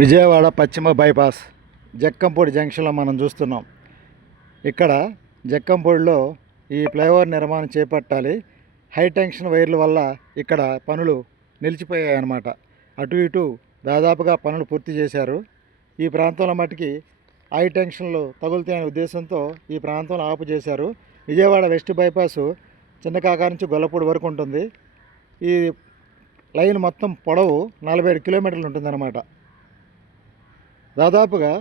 విజయవాడ పశ్చిమ బైపాస్ జక్కంపూడి జంక్షన్లో మనం చూస్తున్నాం. ఇక్కడ జక్కంపూడిలో ఈ ఫ్లైఓవర్ నిర్మాణం చేపట్టాలి. హై టెన్షన్ వైర్ల వల్ల ఇక్కడ పనులు నిలిచిపోయాయన్నమాట. అటు ఇటు దాదాపుగా పనులు పూర్తి చేశారు. ఈ ప్రాంతంలో మటుకి హై టెన్షన్లు తగులుతాయనే ఉద్దేశంతో ఈ ప్రాంతంలో ఆపు చేశారు. విజయవాడ వెస్ట్ బైపాస్ చిన్నకాకా నుంచి గొల్లపూడి వరకు ఉంటుంది. ఈ లైన్ మొత్తం పొడవు నలభై ఏడు కిలోమీటర్లు ఉంటుందన్నమాట. దాదాపుగా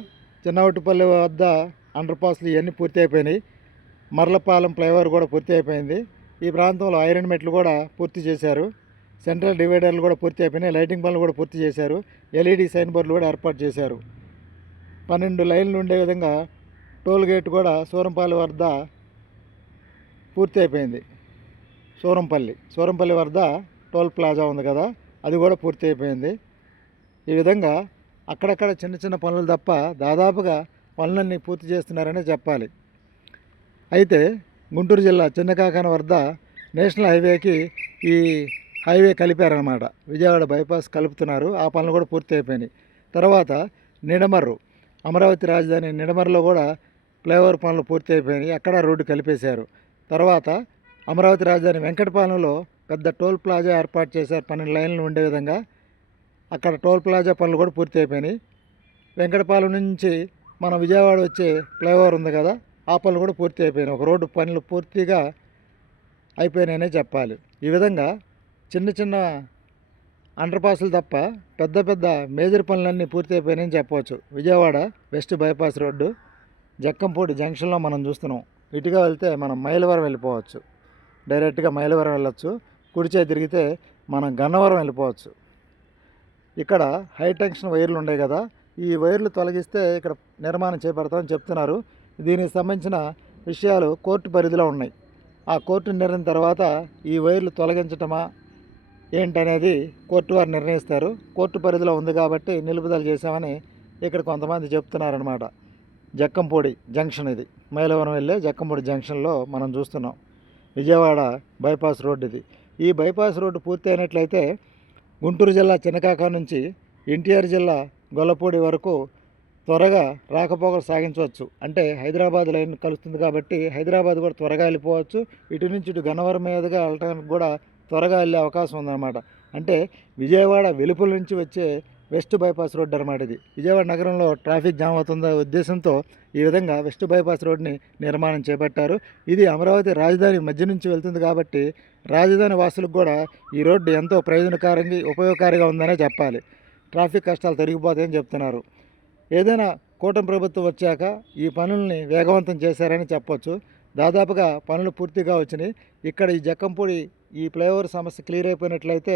చిన్నవట్టుపల్లి వద్ద అండర్ పాస్లు ఇవన్నీ పూర్తి అయిపోయినాయి. మర్లపాలెం ఫ్లైఓవర్ కూడా పూర్తి అయిపోయింది. ఈ ప్రాంతంలో ఐరన్ మెట్లు కూడా పూర్తి చేశారు. సెంట్రల్ డివైడర్లు కూడా పూర్తి అయిపోయినాయి. లైటింగ్ పనులు కూడా పూర్తి చేశారు. ఎల్ఈడి సైన్ బోర్డులు కూడా ఏర్పాటు చేశారు. పన్నెండు లైన్లు ఉండే విధంగా టోల్ గేట్ కూడా సూరంపల్లి వద్ద పూర్తి అయిపోయింది. సూరంపల్లి. సూరంపల్లి వద్ద టోల్ ప్లాజా ఉంది కదా అది కూడా పూర్తి అయిపోయింది. ఈ విధంగా అక్కడక్కడ చిన్న చిన్న పనులు తప్ప దాదాపుగా పనులన్నీ పూర్తి చేస్తున్నారనే చెప్పాలి. అయితే గుంటూరు జిల్లా చిన్నకాకాన వద్ద నేషనల్ హైవేకి ఈ హైవే కలిపారనమాట విజయవాడ బైపాస్ కలుపుతున్నారు. ఆ పనులు కూడా పూర్తి అయిపోయినాయి. తర్వాత నిడమర్రు అమరావతి రాజధాని నిడమర్రులో కూడా ఫ్లైఓవర్ పనులు పూర్తి అయిపోయినాయి. అక్కడ రోడ్డు కలిపేశారు. తర్వాత అమరావతి రాజధాని వెంకటపాలెంలో పెద్ద టోల్ ప్లాజా ఏర్పాటు చేశారు. పన్నెండు లైన్లు ఉండే విధంగా అక్కడ టోల్ ప్లాజా పనులు కూడా పూర్తి అయిపోయినాయి. వెంకటపాలెం నుంచి మన విజయవాడ వచ్చే ఫ్లైఓవర్ ఉంది కదా ఆ పనులు కూడా పూర్తి అయిపోయినాయి. ఒక రోడ్డు పనులు పూర్తిగా అయిపోయినాయనే చెప్పాలి. ఈ విధంగా చిన్న చిన్న అండర్ పాసులు తప్ప పెద్ద పెద్ద మేజర్ పనులన్నీ పూర్తి అయిపోయినాయని చెప్పవచ్చు. Vijayawada west bypass road Jakkampudi జంక్షన్లో మనం చూస్తున్నాం. ఇటుగా వెళ్తే మనం మైలవరం వెళ్ళిపోవచ్చు. డైరెక్ట్గా మైలవరం వెళ్ళొచ్చు. కుడిచే తిరిగితే మనం గన్నవరం వెళ్ళిపోవచ్చు. ఇక్కడ హై టెన్షన్ వైర్లు ఉన్నాయి కదా ఈ వైర్లు తొలగిస్తే ఇక్కడ నిర్మాణం చేపడతామని చెప్తున్నారు. దీనికి సంబంధించిన విషయాలు కోర్టు పరిధిలో ఉన్నాయి. ఆ కోర్టు నిర్ణయం తర్వాత ఈ వైర్లు తొలగించటమా ఏంటనేది కోర్టు వారు నిర్ణయిస్తారు. కోర్టు పరిధిలో ఉంది కాబట్టి నిలుపుదల చేశామని ఇక్కడ కొంతమంది చెప్తున్నారనమాట జక్కంపూడి జంక్షన్ ఇది. మైలవరం వెళ్ళే జక్కంపూడి జంక్షన్లో మనం చూస్తున్నాం. విజయవాడ బైపాస్ రోడ్డు ఇది ఈ బైపాస్ రోడ్డు పూర్తి అయినట్లయితే గుంటూరు జిల్లా చినకాక నుంచి ఎన్టీఆర్ జిల్లా గొల్లపూడి వరకు త్వరగా రాకపోకలు సాగించవచ్చు. అంటే హైదరాబాద్ లైన్ కలుస్తుంది కాబట్టి హైదరాబాద్ కూడా త్వరగా వెళ్ళిపోవచ్చు. ఇటు నుంచి ఇటు గన్నవరం మీదుగా వెళ్ళడానికి కూడా త్వరగా వెళ్ళే అవకాశం ఉందన్నమాట. అంటే విజయవాడ వెలుపల నుంచి వచ్చే వెస్ట్ బైపాస్ రోడ్ అనమాట ఇది. విజయవాడ నగరంలో ట్రాఫిక్ జామ్ అవుతుందా ఉద్దేశంతో ఈ విధంగా వెస్ట్ బైపాస్ రోడ్ని నిర్మాణం చేపట్టారు. ఇది అమరావతి రాజధాని మధ్య నుంచి వెళ్తుంది కాబట్టి రాజధాని వాసులకు కూడా ఈ రోడ్డు ఎంతో ప్రయోజనకరంగా ఉపయోగకారిగా ఉందనే చెప్పాలి. ట్రాఫిక్ కష్టాలు తొలగిపోతాయని చెప్తున్నారు. ఏదైనా కూటమి ప్రభుత్వం వచ్చాక ఈ పనుల్ని వేగవంతం చేశారని చెప్పొచ్చు. దాదాపుగా పనులు పూర్తిగా వచ్చినాయి. ఇక్కడ ఈ జక్కంపూడి ఈ ఫ్లైఓవర్ సమస్య క్లియర్ అయిపోయినట్లయితే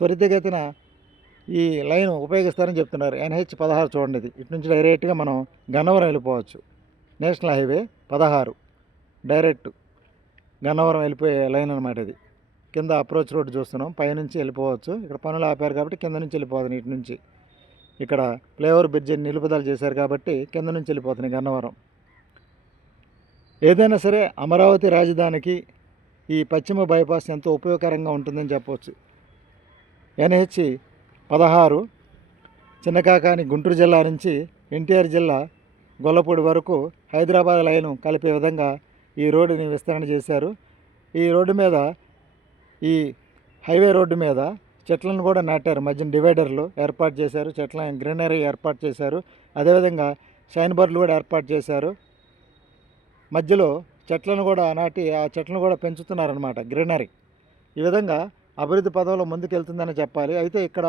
త్వరితగతిన ఈ లైన్ ఉపయోగిస్తారని చెప్తున్నారు. ఎన్హెచ్ పదహారు చూడండి ఇది. ఇటు నుంచి డైరెక్ట్గా మనం గన్నవరం వెళ్ళిపోవచ్చు. నేషనల్ హైవే పదహారు. డైరెక్ట్ గన్నవరం వెళ్ళిపోయే లైన్ అనమాట ఇది. కింద అప్రోచ్ రోడ్ చూస్తున్నాం. పైనుంచి వెళ్ళిపోవచ్చు. ఇక్కడ పనులు ఆపారు కాబట్టి కింద నుంచి వెళ్ళిపోతుంది ఇటు నుంచి. ఇక్కడ ఫ్లైఓవర్ బ్రిడ్జ్ నిలుపుదల చేశారు కాబట్టి కింద నుంచి వెళ్ళిపోతుంది గన్నవరం. ఏదైనా సరే అమరావతి రాజధానికి ఈ పశ్చిమ బైపాస్ ఎంతో ఉపయోగకరంగా ఉంటుందని చెప్పవచ్చు. ఎన్హెచ్ పదహారు చిన్నకాకాని గుంటూరు జిల్లా నుంచి ఎన్టీఆర్ జిల్లా గొల్లపూడి వరకు హైదరాబాద్ లైను కలిపే విధంగా ఈ రోడ్డుని విస్తరణ చేశారు. ఈ రోడ్డు మీద ఈ హైవే రోడ్డు మీద చెట్లను కూడా నాటారు. మధ్యన డివైడర్లు ఏర్పాటు చేశారు. చెట్ల గ్రీనరీ ఏర్పాటు చేశారు. అదేవిధంగా షైన్ బర్లు కూడా ఏర్పాటు చేశారు. మధ్యలో చెట్లను కూడా నాటి ఆ చెట్లను కూడా పెంచుతున్నారనమాట గ్రీనరీ. ఈ విధంగా అభివృద్ధి పదంలో ముందుకెళ్తుందని చెప్పాలి. అయితే ఇక్కడ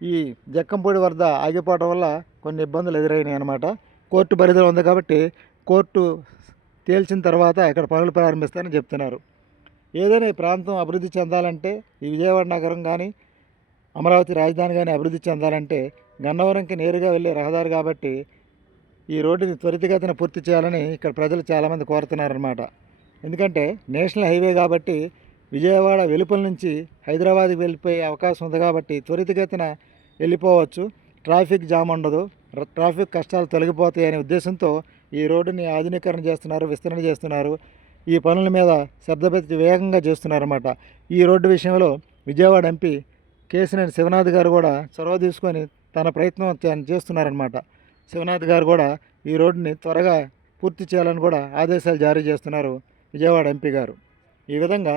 ఈ జక్కంపూడి వద్ద ఆగిపోవడం వల్ల కొన్ని ఇబ్బందులు ఎదురైనాయి అనమాట కోర్టు పరిధిలో ఉంది కాబట్టి కోర్టు తేల్చిన తర్వాత ఇక్కడ పనులు ప్రారంభిస్తారని చెప్తున్నారు. ఏదైనా ఈ ప్రాంతం అభివృద్ధి చెందాలంటే ఈ విజయవాడ నగరం కానీ అమరావతి రాజధాని కానీ అభివృద్ధి చెందాలంటే గన్నవరంకి నేరుగా వెళ్ళే రహదారి కాబట్టి ఈ రోడ్డుని త్వరితగతిన పూర్తి చేయాలని ఇక్కడ ప్రజలు చాలామంది కోరుతున్నారన్నమాట. ఎందుకంటే నేషనల్ హైవే కాబట్టి విజయవాడ వెలుపల నుంచి హైదరాబాద్కి వెళ్ళిపోయే అవకాశం ఉంది కాబట్టి త్వరితగతిన వెళ్ళిపోవచ్చు. ట్రాఫిక్ జామ్ ఉండదు. ట్రాఫిక్ కష్టాలు తొలగిపోతాయి అనే ఉద్దేశంతో ఈ రోడ్డుని ఆధునీకరణ చేస్తున్నారు విస్తరణ చేస్తున్నారు. ఈ పనుల మీద శ్రద్ధ పెట్టి వేగంగా చేస్తున్నారన్నమాట. ఈ రోడ్డు విషయంలో విజయవాడ ఎంపీ కేసినేని శివనాథ్ గారు కూడా చొరవ తీసుకొని తన ప్రయత్నం తాను చేస్తున్నారనమాట శివనాథ్ గారు కూడా ఈ రోడ్డుని త్వరగా పూర్తి చేయాలని కూడా ఆదేశాలు జారీ చేస్తున్నారు విజయవాడ ఎంపీ గారు. ఈ విధంగా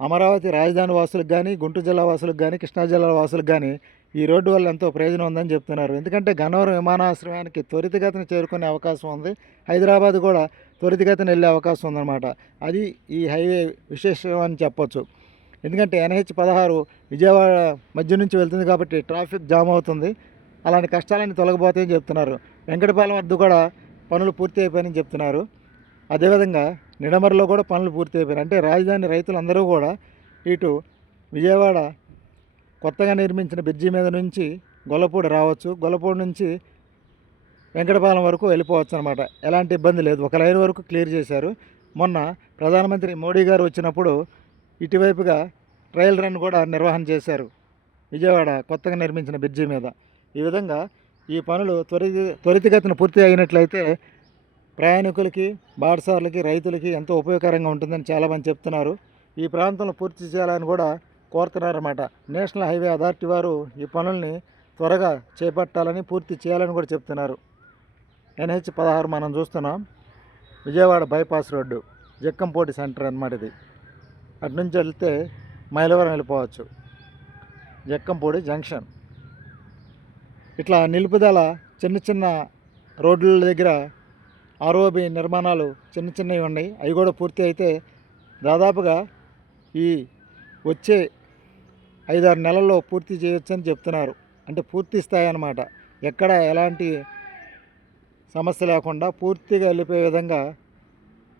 అమరావతి రాజధాని వాసులకు కానీ గుంటూరు జిల్లా వాసులకు కానీ కృష్ణా జిల్లా వాసులకు కానీ ఈ రోడ్డు వల్ల ఎంతో ప్రయోజనం ఉందని చెప్తున్నారు. ఎందుకంటే గన్నవరం విమానాశ్రయానికి త్వరితగతిన చేరుకునే అవకాశం ఉంది. హైదరాబాద్ కూడా త్వరితగతిన వెళ్ళే అవకాశం ఉందన్నమాట. అది ఈ హైవే విశేషం అని చెప్పొచ్చు. ఎందుకంటే ఎన్హెచ్ పదహారు విజయవాడ మధ్య నుంచి వెళ్తుంది కాబట్టి ట్రాఫిక్ జామ్ అవుతుంది. అలాంటి కష్టాలన్నీ తొలగిపోతాయని చెప్తున్నారు. వెంకటపాలెం వద్ద కూడా పనులు పూర్తి అయిపోయాయని చెప్తున్నారు. అదేవిధంగా నిడమరలో కూడా పనులు పూర్తి అయిపోయినాయి. అంటే రాజధాని రైతులందరూ కూడా ఇటు విజయవాడ కొత్తగా నిర్మించిన బ్రిడ్జి మీద నుంచి గొల్లపూడి రావచ్చు. గొల్లపూడి నుంచి వెంకటపాలెం వరకు వెళ్ళిపోవచ్చు అనమాట ఎలాంటి ఇబ్బంది లేదు. ఒక లైన్ వరకు క్లియర్ చేశారు. మొన్న ప్రధానమంత్రి మోడీ గారు వచ్చినప్పుడు ఇటువైపుగా ట్రయల్ రన్ కూడా నిర్వహణ చేశారు విజయవాడ కొత్తగా నిర్మించిన బ్రిడ్జి మీద. ఈ విధంగా ఈ పనులు త్వరిత త్వరితగతిన పూర్తి అయినట్లయితే ప్రయాణికులకి బాటసార్లకి రైతులకి ఎంతో ఉపయోగకరంగా ఉంటుందని చాలామంది చెప్తున్నారు. ఈ ప్రాంతంలో పూర్తి చేయాలని కూడా కోరుతున్నారన్నమాట. నేషనల్ హైవే అథారిటీ వారు ఈ పనుల్ని త్వరగా చేపట్టాలని పూర్తి చేయాలని కూడా చెప్తున్నారు. ఎన్హెచ్ పదహారు మనం చూస్తున్నాం. Vijayawada bypass road Jakkampudi centre అన్నమాట ఇది. అటు నుంచి వెళ్తే మైలవరం వెళ్ళిపోవచ్చు. జక్కంపూడి జంక్షన్. ఇట్లా నిలుపుదల చిన్న చిన్న రోడ్ల దగ్గర ఆర్ఓబి నిర్మాణాలు చిన్న చిన్నవి ఉన్నాయి. అవి కూడా పూర్తి అయితే దాదాపుగా ఈ వచ్చే ఐదారు నెలల్లో పూర్తి చేయొచ్చని చెప్తున్నారు. అంటే పూర్తి స్థాయి అన్నమాట. ఎక్కడ ఎలాంటి సమస్య లేకుండా పూర్తిగా వెళ్ళిపోయే విధంగా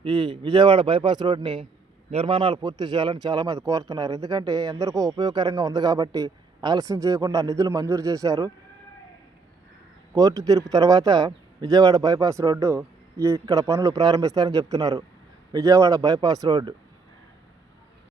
ఈ విజయవాడ బైపాస్ రోడ్ని నిర్మాణాలు పూర్తి చేయాలని చాలామంది కోరుతున్నారు. ఎందుకంటే ఎందరికో ఉపయోగకరంగా ఉంది కాబట్టి ఆలస్యం చేయకుండా నిధులు మంజూరు చేశారు. కోర్టు తీర్పు తర్వాత విజయవాడ బైపాస్ రోడ్డు ఇక్కడ పనులు ప్రారంభిస్తారని చెప్తున్నారు. Vijayawada bypass road.